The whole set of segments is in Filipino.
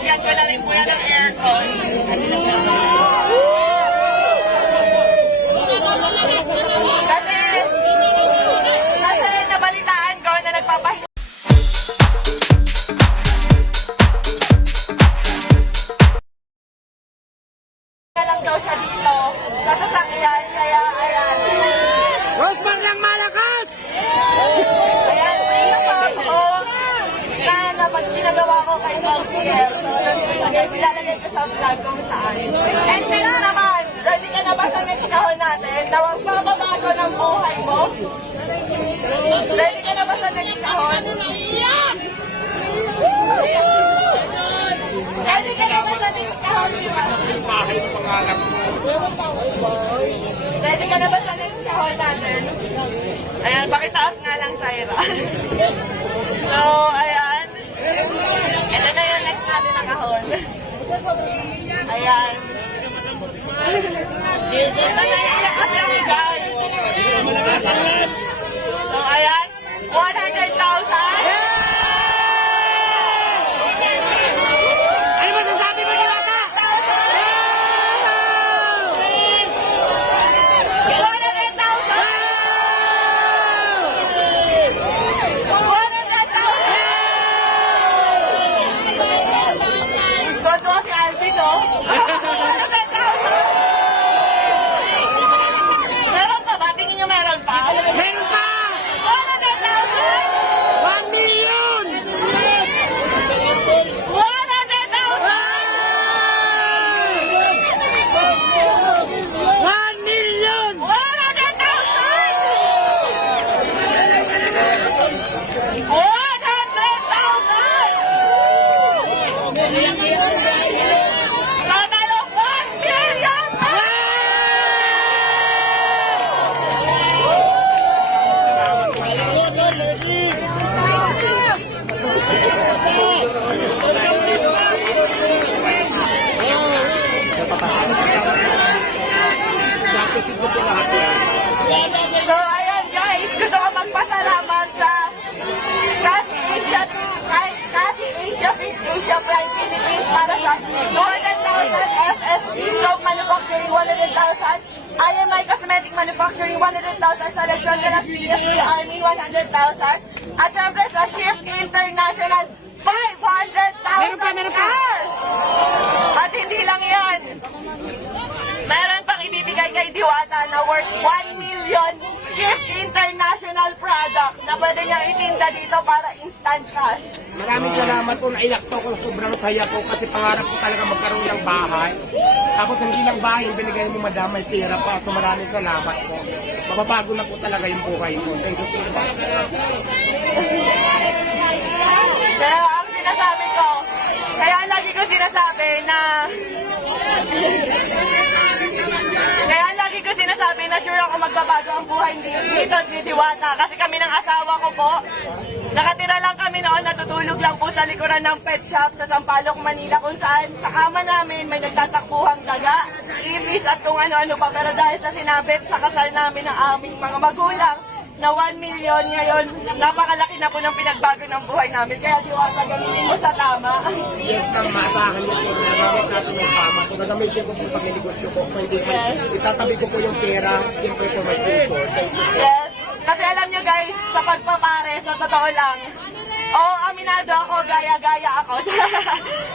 Lalagyan ko na rin po yan ng aircon. Kasi nabalitaan ko na nagpapahinga lang daw siya dito sa sasakyan, kaya ayan. Rosmar ng Malakas! Ayan, pinapap ko na pag ginagawa ko kay Mousier. So, ilalagay ko sa vlog kung saan. And next naman, ready ka na ba sa next kahon natin na magpapabago ng buhay mo? Ready ka na ba sa next kahon? Ready ka na ba sa next kahon? Ready ka na ba sa next kahon natin? Ayan, pakitaas nga lang, Syra. So, ayan. Ito na yung next natin na kahon. Ayan. Ito na yung next guys. So, ayan. 100,000. Ano masasabi mo, Diwata? 100,000. Todo si Alvin, no? 100,000. Meron pa ba? Tingin nyo meron pa? Meron pa! 100,000. 1 million! 1 million! 100,000. So, ayan guys, gusto ko magpasalamat sa Kasi Asia Prime Philippines para sa 200,000 FSC Soap Manufacturing 100,000, IMI Cosmetic Manufacturing 100,000, sa Legion de las PSP Army 100,000, at syempre sa Shift International 500,000. Meron pa. At hindi lang yan. Meron pang ibibigay kay Diwata na worth 1 million Shift International product na pwede niya itinda dito para instant cash. Maraming salamat po, naiyak to ko. Sobrang saya po kasi pangarap ko talaga magkaroon ng bahay. Tapos hindi lang bahay, binigay ni Madam, may pera pa. So maraming salamat po. Mababago na po talaga yung buhay ko. Thank you so much. Kaya ang sinasabi ko, kaya lagi ko sinasabi na sure ako magbabago ang buhay dito ni Diwata. Kasi kami ng asawa ko po, nakatira lang kami noon, natutulog lang po sa likuran ng pet shop sa Sampaloc, Manila, kung saan sa kama namin may nagtatakbuhang daga, ibis at kung ano-ano pa. Pero dahil sa sinabit sa kasal namin ng aming mga magulang, na 1 million ngayon, napakalaki na po ng pinagbago ng buhay namin. Kaya Diwata, gamitin mo sa tama. Yes, ma'am, maasahan niyo po. Nagamit natin yung tama. Kung nagamitin ko po sa pag-negosyo ko, hindi ko. Itatabi ko po yung pera. Siyempre po may tutor. Yes. Kasi alam nyo guys, sa pagpapare, sa totoo lang, aminado ako, gaya-gaya ako.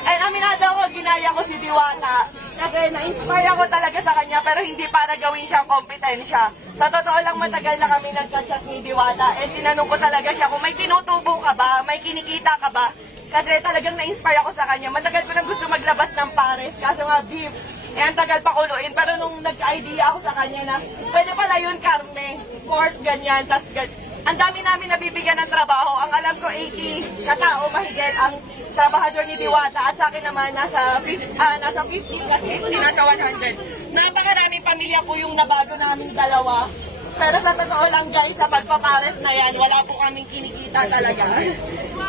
And aminado ako, ginaya ko si Diwata. Kasi na-inspire ako talaga sa kanya, pero hindi para gawin siyang kompetensya. Sa totoo lang, matagal na kami nagka-chat ni Diwata. And tinanong ko talaga siya kung may tinutubo ka ba, may kinikita ka ba. Kasi talagang na-inspire ako sa kanya. Matagal ko nang gusto maglabas ng pares, kaso nga beef. Eh, ang tagal pa kuluin, pero nung nagka-idea ako sa kanya na pwede pala yun karne, pork, ganyan, tas ang dami namin nabibigyan ng trabaho. Ang alam ko, 80 na tao mahigit ang trabahador ni Diwata, at sa akin naman nasa 50 kasi 50 nasa 100. Napakarami pamilya po yung nabago namin dalawa. Pero sa totoo lang guys, sa pagpapares na yan, wala po kaming kinikita talaga.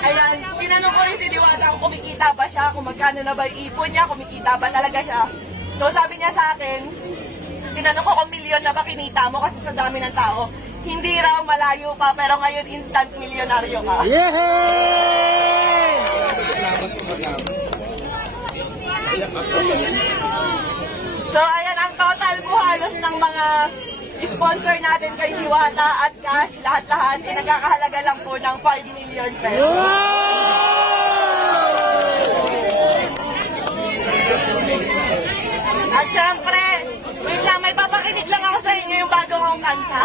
Ayan, tinanong ko rin si Diwata kung kumikita ba siya, kung magkano na ba yung ipon niya, kumikita ba talaga siya. So sabi niya sa akin, tinanong ko kung milyon na ba kinita mo kasi sa dami ng tao. Hindi raw, malayo pa, pero ngayon instant milyonaryo ka. Yay! So, ayan ang total po halos ng mga sponsor natin kay Diwata at cash, lahat-lahat, ay nagkakahalaga lang po ng 5 million pesos. At syempre, wait lang, may papakinig lang ako sa inyo yung bago kong kanta.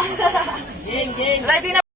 Ready na